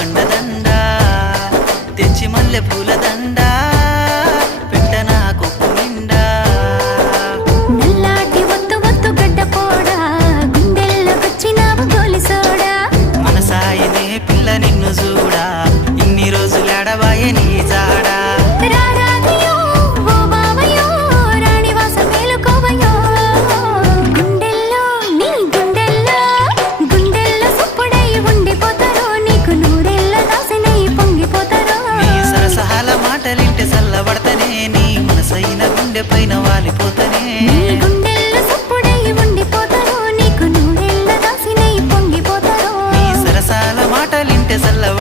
అండదండ తెచ్చి మల్లె పూల దండ పెట్టనా కొప్పు నిండా నల్లాటి ఒత్తు ఒత్తు గడ్డ పోడా గుండెల్లోకొచ్చినావు గోలి సోడా మన సాయనే పిల్ల నిన్ను చూడా ఇన్ని రోజులు